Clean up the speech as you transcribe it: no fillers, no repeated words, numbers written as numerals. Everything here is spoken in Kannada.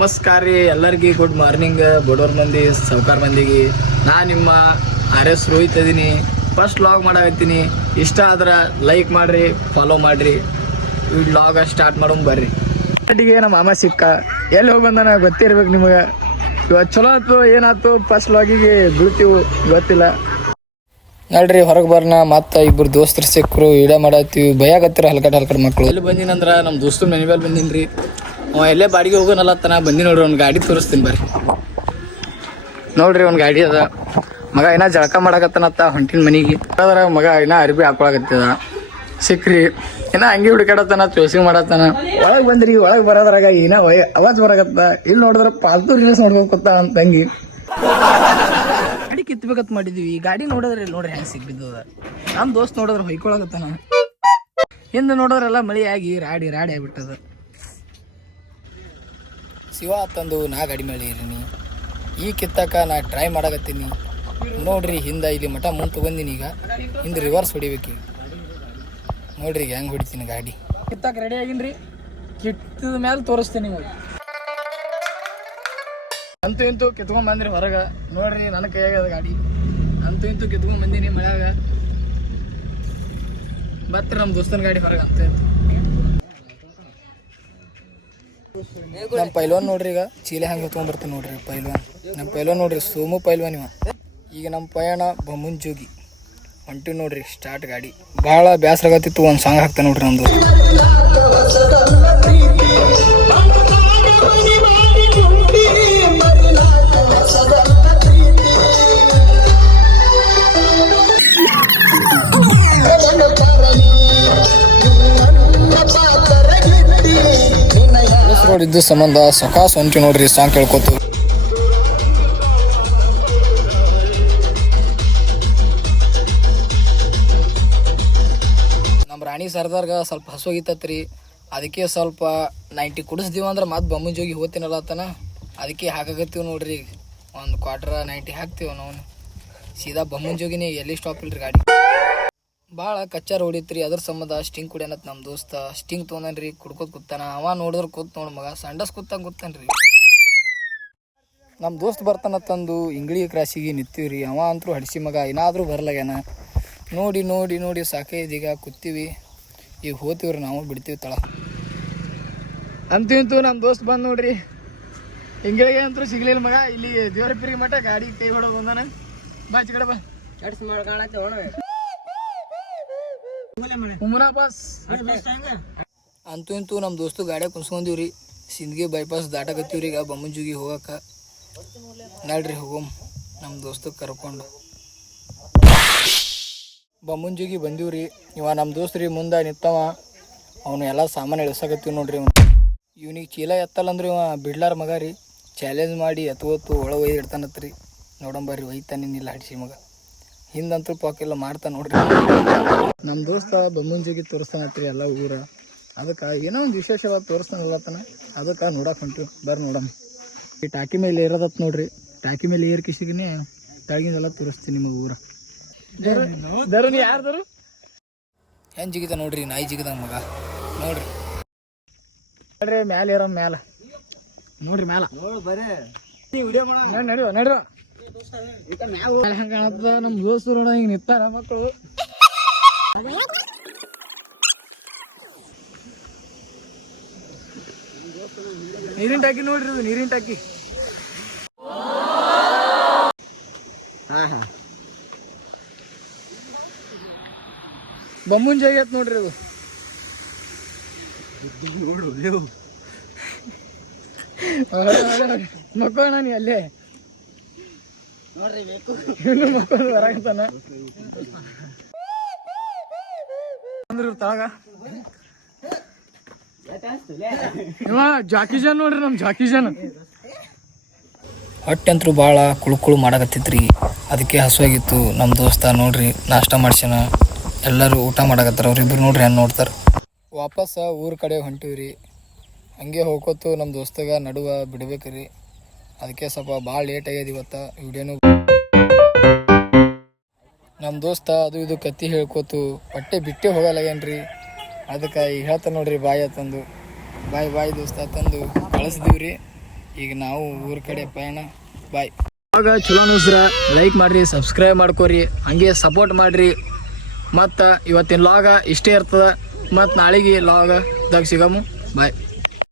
ನಮಸ್ಕಾರ ರೀ ಎಲ್ಲರಿಗೂ ಗುಡ್ ಮಾರ್ನಿಂಗ್ ಬಡವ್ರ ಮಂದಿ ಸಾವುಕಾರ ಮಂದಿಗೆ. ನಾ ನಿಮ್ಮ RS ರೋಹಿತ್ ಇದೀನಿ. ಫಸ್ಟ್ ವ್ಲಾಗ್ ಮಾಡಾಕತ್ತೀನಿ. ಇಷ್ಟ ಆದ್ರೆ ಲೈಕ್ ಮಾಡ್ರಿ, ಫಾಲೋ ಮಾಡ್ರಿ. ಈ ವ್ಲಾಗ ಸ್ಟಾರ್ಟ್ ಮಾಡೋಣ ಬರ್ರಿ. ಅಡಿಗೆ ನಮ್ಮ ಮಾಮ ಸಿಕ್ಕ ಎಲ್ಲಿ ಹೋಗಿ ಬಂದಾನ ಗೊತ್ತಿರ್ಬೇಕು ನಿಮಗೆ. ಇವತ್ತು ಚಲೋ ಆಯ್ತು ಏನಾಯ್ತು ಫಸ್ಟ್ ವ್ಲಾಗಿಗೆ ಬೀಳ್ತೀವಿ ಗೊತ್ತಿಲ್ಲ ನೋಡ್ರಿ. ಹೊರಗೆ ಬರ್ನ ಮತ್ತೆ ಇಬ್ಬರು ದೋಸ್ತರು ಸಿಕ್ಕರು ವಿಡಿಯೋ ಮಾಡತ್ತೀವಿ. ಭಯಾಗತ್ತಿರ ಹಲ್ಕಟ್ ಮಕ್ಕಳು. ಎಲ್ಲಿ ಬಂದಿನಂದ್ರೆ ನಮ್ಮ ದೋಸ್ತರ ಮನೆ ಮೇಲೆ ಬಂದೀನಿ ರೀ. ಅವ ಎಲ್ಲೇ ಬಾಡಿಗೆ ಹೋಗೋನಲ್ಲತ್ತನ ಬಂದಿ ನೋಡ್ರಿ. ಒಂದು ಗಾಡಿ ತೋರಿಸ್ತೀನಿ ಬರ್ರಿ. ನೋಡ್ರಿ ಒಂದು ಗಾಡಿ ಅದ. ಮಗ ಏನ ಜಳಕ ಮಾಡಕತ್ತನತ್ತ ಹೊಂಟಿನ ಮನಿಗೆ. ಅದ್ರ ಮಗ ಏನ ಅರ್ಬಿ ಹಾಕೊಳಕತ್ತದ ಸಿಕ್ರಿ. ಏನ ಹಂಗೆ ಹುಡುಕಾಡತ್ತಾನ, ಚೋಸಿಂಗ್ ಮಾಡತ್ತಾನ. ಒಳಗೆ ಬಂದ್ರಿ. ಒಳಗೆ ಬರೋದ್ರಾಗ ಏನ ಅವಾಜ್ ಬರಾಕತ್ತ. ಇಲ್ಲಿ ನೋಡಿದ್ರ ಪಾಲ್ತು ರೀಲ್ಸ್ ನೋಡ್ಬೇಕತ್ತ ಅಂತ ತಂಗಿ ಗಾಡಿ ಕಿತ್ಬೇಕತ್ ಮಾಡಿದ್ವಿ. ಗಾಡಿ ನೋಡಿದ್ರೆ ನೋಡ್ರಿ ಹೆಂಗೆ ಸಿಕ್ಬಿದ್ದದ. ನಮ್ಮ ದೋಸ್ತ್ ನೋಡಿದ್ರೆ ಹೊಯ್ಕೊಳಕತ್ತಾನ. ಹಿಂದೆ ನೋಡೋದ್ರೆಲ್ಲ ಮಳೆ ಆಗಿ ರಾಡಿ ಆಗ್ಬಿಟ್ಟದ. ಶಿವ ತಂದು ನಾ ಗಾಡಿ ಮೇಲೆ ಇrini. ಈ ಕಿತ್ತಾಕ ನಾ ಟ್ರೈ ಮಾಡಕತ್ತೀನಿ ನೋಡ್ರಿ. ಹಿಂದೆ ಇಲ್ಲಿ ಮಠ ಮುಂದೆ ತೊಗೊಂಡಿನಿ. ಈಗ ಹಿಂದೆ ರಿವರ್ಸ್ ಹೊಡಿಬೇಕು. ನೋಡ್ರಿ ಈಗ ಹೆಂಗೆ ಹೊಡಿತೀನಿ ಗಾಡಿ. ಕಿತ್ತಾಕ ರೆಡಿ ಆಗಿನ್ರಿ. ಕಿತ್ತದ ಮೇಲೆ ತೋರಿಸ್ತೀನಿ ನಿಮಗೆ. ಅಂತೂ ಇಂತೂ ಕಿತ್ಕೊಂಡ್ ಬಂದ್ರಿ ಹೊರಗೆ. ನೋಡ್ರಿ ನನ್ನ ಕೈಯಾಗದ ಗಾಡಿ. ಅಂತೂ ಇಂತೂ ಕಿತ್ಕೊಂಡ್ ಬಂದೀನಿ ಮಳೆಯಾಗ. ಬತ್ರಿ ನಮ್ಮ ದೋಸ್ತನ ಗಾಡಿ ಹೊರಗೆ. ಅಂತ ನಮ್ಮ ಪೈಲ್ವಾನ್ ನೋಡ್ರಿ. ಈಗ ಚೀಲೆ ಹಂಗೆ ಹೊತ್ಕೊಂಡ್ಬರ್ತೀನಿ ನೋಡ್ರಿ. ನಮ್ಮ ಪೈಲ್ವಾನ್ ನೋಡ್ರಿ, ಸೋಮು ಪೈಲ್ವಾನ್ ಇವ. ಈಗ ನಮ್ಮ ಪಯಣ ಬಮ್ಮುಂಜೋಗಿ ಹೊಂಟಿವಿ ನೋಡ್ರಿ. ಸ್ಟಾರ್ಟ್ ಗಾಡಿ. ಭಾಳ ಬೇಸರ ಆಗತ್ತಿತ್ತು. ಒಂದು ಸಾಂಗ್ ಹಾಕ್ತಾನೆ ನೋಡ್ರಿ ನಮ್ದು. ರೋಡ್ ಇದ್ದ ಸಂಬಂಧ ಸೊಕಾಸ್ ಹೊಂಟಿ ನೋಡ್ರಿ. ಸಾಂಗ್ ಕೇಳ್ಕೊತು. ನಮ್ಮ ರಾಣಿ ಸರ್ದಾರ್ಗ ಸ್ವಲ್ಪ ಹಸುವಾಗಿತ್ತತ್ರಿ. ಅದಕ್ಕೆ ಸ್ವಲ್ಪ 90 ಕುಡಿಸ್ದೀವ ಅಂದ್ರೆ ಮತ್ತೆ ಬಮ್ಮುಂಜೋಗಿ ಹೋಗ್ತೀನಲ್ಲ ಆತನ. ಅದಕ್ಕೆ ಹಾಕಾಗತ್ತೀವಿ ನೋಡ್ರಿ. ಒಂದು ಕ್ವಾರ್ಟರ್ 90 ಹಾಕ್ತೀವಿ ನಾವು. ಸೀದಾ ಬಮ್ಮುಂಜೋಗಿನೇ, ಎಲ್ಲಿ ಸ್ಟಾಪ್ ಇಲ್ರಿ ಗಾಡಿ. ಭಾಳ ಕಚ್ಚಾರ ಹೊಡಿತ್ರಿ. ಅದ್ರ ಸಂಬಂಧ ಸ್ಟಿಂಗ್ ಕುಡಿಯನತ್ ನಮ್ಮ ದೋಸ್ತ. ಸ್ಟಿಂಗ್ ತೊಗೊಂಡ್ರಿ, ಕುಡ್ಕೋತ ಕೂತಾನ. ಅವ ನೋಡಿದ್ರೆ ಕೂತ್ ನೋಡ್ ಮಗ ಸಂಡಸ್ ಕೂತಾನ್ರಿ. ನಮ್ಮ ದೋಸ್ತ್ ಬರ್ತಾನ ತಂದು ಇಂಗ್ಳಿ ಕ್ರಾಸಿಗೆ ನಿಂತೀವ್ರಿ. ಅವ ಅಂತೂ ಹಡಿಸಿ ಮಗ ಏನಾದರೂ ಬರ್ಲಾಗ್ಯಾನ. ನೋಡಿ ಸಾಕೈದೀಗ ಕೂತೀವಿ. ಈಗ ಹೋಗ್ತೀವ್ರಿ ನಾವು, ಬಿಡ್ತೀವಿ ತಳ. ಅಂತೂ ಇಂತೂ ನಮ್ಮ ದೋಸ್ತ್ ಬಂದು ನೋಡ್ರಿ. ಇಂಗಳಿಗೆ ಅಂತೂ ಸಿಗ್ಲಿಲ್ಲ ಮಗ. ಇಲ್ಲಿ ದೇವರಪಿರಿಗೆ ಮಠ ಗಾಡಿ ಕೈ ಹೊಡೋದು ಬಂದಾನ. ಬಾ ಚಿಕಡೆ ಬಾ. ಅಂತೂ ಇಂತೂ ನಮ್ಮ ದೋಸ್ತು ಗಾಡಿಯಾಗ ಕುಣ್ಸ್ಕೊಂಡಿವ್ರಿ. ಸಿಂದಗಿ ಬೈಪಾಸ್ ದಾಟಕತ್ತೀವ್ರಿ. ಈಗ ಬಮ್ಮುಂಜೋಗಿ ಹೋಗಕ್ಕ ನಡ್ರಿ ಹೋಗಮ್. ನಮ್ಮ ದೋಸ್ತು ಕರ್ಕೊಂಡು ಬಮ್ಮುಂಜೋಗಿ ಬಂದೀವ್ರಿ. ಇವ ನಮ್ಮ ದೋಸ್ತ್ರಿ ಮುಂದೆ ನಿಂತವ. ಅವನು ಎಲ್ಲ ಸಾಮಾನು ಇಳಿಸಕತ್ತೀವಿ ನೋಡ್ರಿ. ಇವನಿಗೆ ಚೀಲ ಎತ್ತಲ್ಲಂದ್ರೆ ಇವ ಬಿಡ್ಲಾರ ಮಗ ರೀ. ಚಾಲೆಂಜ್ ಮಾಡಿ ಎತ್ತುವತ್ತು ಒಳಗೆ ಒಯ್ದು ಇಡ್ತಾನತ್ರಿ. ನೋಡಂಬರ್ರಿ ಒಯ್ತಾನಿಲ್ಲ ಹಡಿಸಿ ಮಗ. ಹಿಂದಂತೂ ಪಾಕಿಲ್ಲ ಮಾಡ್ತಾನೆ ನೋಡ್ರಿ. ನಮ್ಮ ದೋಸ್ತ ಬಮ್ಮುಂಜೋಗಿ ತೋರಿಸ್ತಾನತ್ರಿ ಎಲ್ಲ ಊರ. ಅದಕ್ಕೆ ಏನೋ ಒಂದು ವಿಶೇಷವಾಗಿ ತೋರಿಸ್ತಾನಲ್ಲತ್ತಾನ. ಅದಕ್ಕೆ ನೋಡಕ್ಕೆ ಹೊಂಟಿವಿ. ಬರ್ರಿ ನೋಡಮ್. ಈ ಟಾಕಿ ಮೇಲೆ ಇರೋದತ್ ನೋಡ್ರಿ. ಟಾಕಿ ಮೇಲೆ ಏರ್ ಕಿಸಿಗಿನೇ ತಳಗಿಂದೆಲ್ಲ ತೋರಿಸ್ತೀನಿ ನಿಮಗೆ ಊರ. ದರನಿ ಯಾರ್ದರು ಹೆಂಗೆ ಜಿಗಿದ ನೋಡ್ರಿ. ನಾಯಿ ಜಿಗಿದ ಮಗ ನೋಡ್ರಿ. ನೋಡ್ರಿ ಮ್ಯಾಲೆ ಇರೋ ಮ್ಯಾಲ ನೋಡ್ರಿ. ಮ್ಯಾಲ ನಡಿರೋ ಕಾಣತ್ತ. ನಮ್ಮ ದೋಸ್ತರು ನೋಡ ಹಿಂಗೆ ನಿಂತಾರ ಮಕ್ಕಳು. ನೀರಿನ ಟಾಕಿ ನೋಡ್ರಿ. ಇದು ನೀರಿನ ಟಾಕಿ. ಬಮ್ಮುಂಜೋಗಿ ಐತ್ ನೋಡ್ರಿ. ಅದು ಮಕ್ಕಳ ನೀ ಅಲ್ಲೇ ನೋಡ್ರಿ. ಬೇಕು ಮಕ್ಕಳು ಹೊರಗ್ತಾನ ತಳಗ. ಜಾಕಿ ಜನ್ ನೋಡ್ರಿ. ನಮ್ಮ ಜಾಕಿ ಜನ್ ಹೊಟ್ಟೆ ಅಂತೂ ಭಾಳ ಕುಳು ಮಾಡಕತ್ತಿತ್ರಿ. ಅದಕ್ಕೆ ಹಸುವಾಗಿತ್ತು. ನಮ್ಮ ದೋಸ್ತ ನೋಡ್ರಿ ನಾಷ್ಟ ಮಾಡ್ಸ್ಯಾನ. ಎಲ್ಲರೂ ಊಟ ಮಾಡಕತ್ತಾರ. ಅವ್ರಿಬ್ರು ನೋಡ್ರಿ ಹೆಂಗೆ ನೋಡ್ತಾರೆ. ವಾಪಸ್ ಊರ ಕಡೆ ಹೊಂಟಿವ್ರಿ. ಹಂಗೆ ಹೋಗ್ಕೋತು ನಮ್ಮ ದೋಸ್ತಗ ನಡುವ ಬಿಡ್ಬೇಕ್ರಿ. ಅದಕ್ಕೆ ಸ್ವಲ್ಪ ಭಾಳ ಲೇಟ್ ಆಗ್ಯದ ಇವತ್ತು ವಿಡಿಯೋನು. ನಮ್ಮ ದೋಸ್ತ ಅದು ಇದು ಕತ್ತಿ ಹೇಳ್ಕೋತು ಹೊಟ್ಟೆ ಬಿಟ್ಟೆ ಹೋಗಲ್ಲಾಗೇನ್ರಿ. ಅದಕ್ಕೆ ಈಗ ಹೇಳ್ತಾನೆ ನೋಡ್ರಿ ಬಾಯಿ ತಂದು ಬಾಯ್ ದೋಸ್ತ ತಂದು ಕಳಿಸ್ದೀವಿ ರೀ. ಈಗ ನಾವು ಊರ ಕಡೆ ಪಯಣ. ಬಾಯ್. ಇವಾಗ ಚಲೋ ಅನಿಸಿದ್ರೆ ಲೈಕ್ ಮಾಡಿರಿ, ಸಬ್ಸ್ಕ್ರೈಬ್ ಮಾಡ್ಕೊರಿ, ಹಂಗೆ ಸಪೋರ್ಟ್ ಮಾಡಿರಿ. ಮತ್ತು ಇವತ್ತಿನ ಲಾಗ ಇಷ್ಟೇ ಇರ್ತದೆ. ಮತ್ತು ನಾಳೆಗೆ ಲಾಗದಾಗ ಸಿಗಮು. ಬಾಯ್.